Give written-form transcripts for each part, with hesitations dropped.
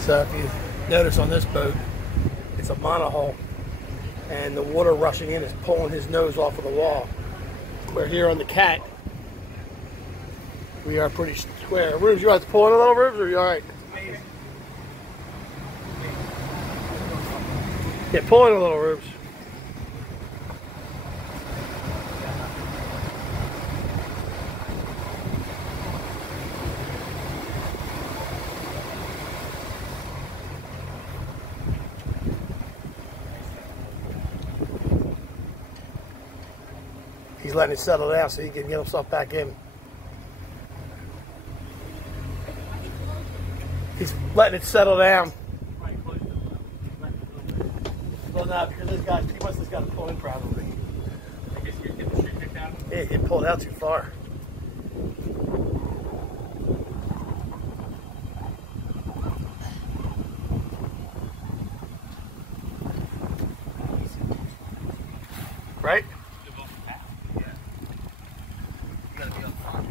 So if you notice on this boat, it's a monohull, and the water rushing in is pulling his nose off of the wall. Where here on the Cat, we are pretty square. Rubes, you want to pull in a little, Rubes, or are you all right? Yeah, pull in a little, Rubes. He's letting it settle down so he can get himself back in. He's letting it settle down. Well, no, because this guy, he must have got to pull in probably. I guess you get the shit kicked out. Yeah, it pulled out too far. Right? Yeah. You gotta be on fire.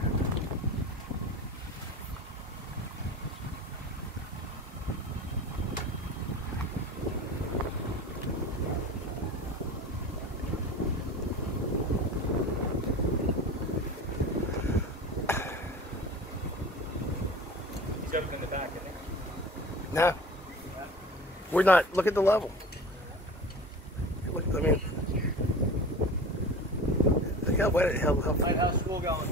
He's open in the back, I think. No. We're not. Look at the level. Look, I mean, look how wet it held. Right, how's school going?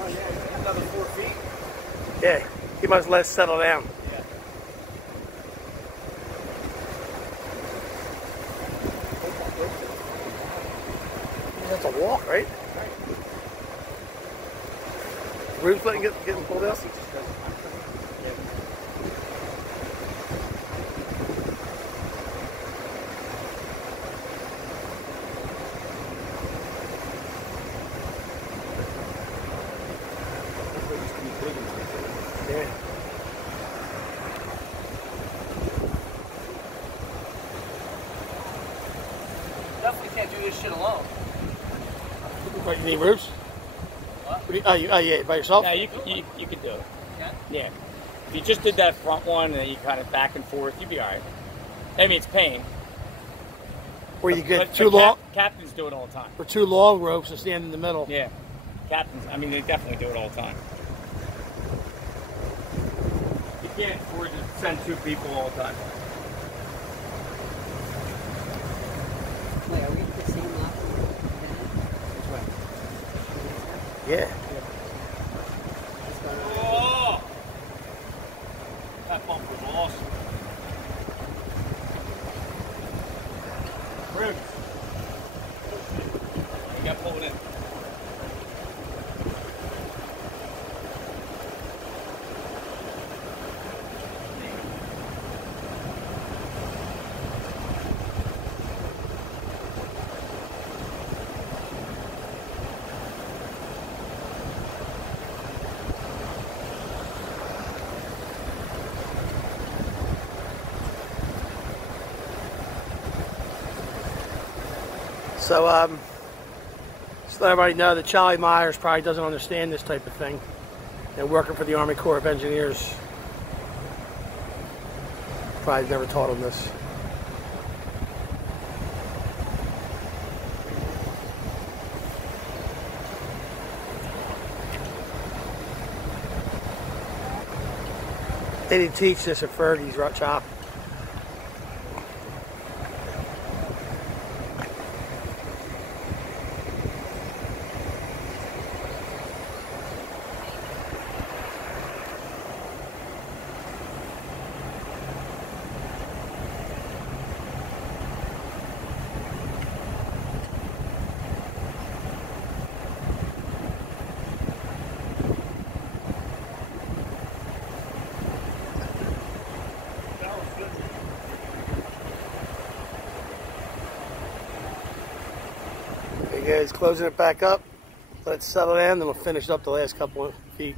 Oh, yeah, another 4 feet. Yeah, he must let it settle down. Yeah. That's a walk, right? Roof's letting getting pulled out. Yeah. Definitely can't do this shit alone. What, you need roofs? What? Oh, yeah, by yourself? Yeah, you could do it. Yeah? Yeah. If you just did that front one and then you kind of back and forth, you'd be all right. I mean, it's pain. Where you get But too long, captains do it all the time. or two long ropes and stand in the middle. Yeah. Captains, I mean, they definitely do it all the time. You can't afford to send 2 people all the time. Wait, are we at the same lock? Yeah. Oh! That bump was awesome. Rude. You got pulled in. So, just let everybody know that Charlie Myers probably doesn't understand this type of thing. And working for the Army Corps of Engineers probably never taught him this. They didn't teach this at Fergie's shop. There he goes, closing it back up. Let it settle in, then we'll finish up the last couple of feet.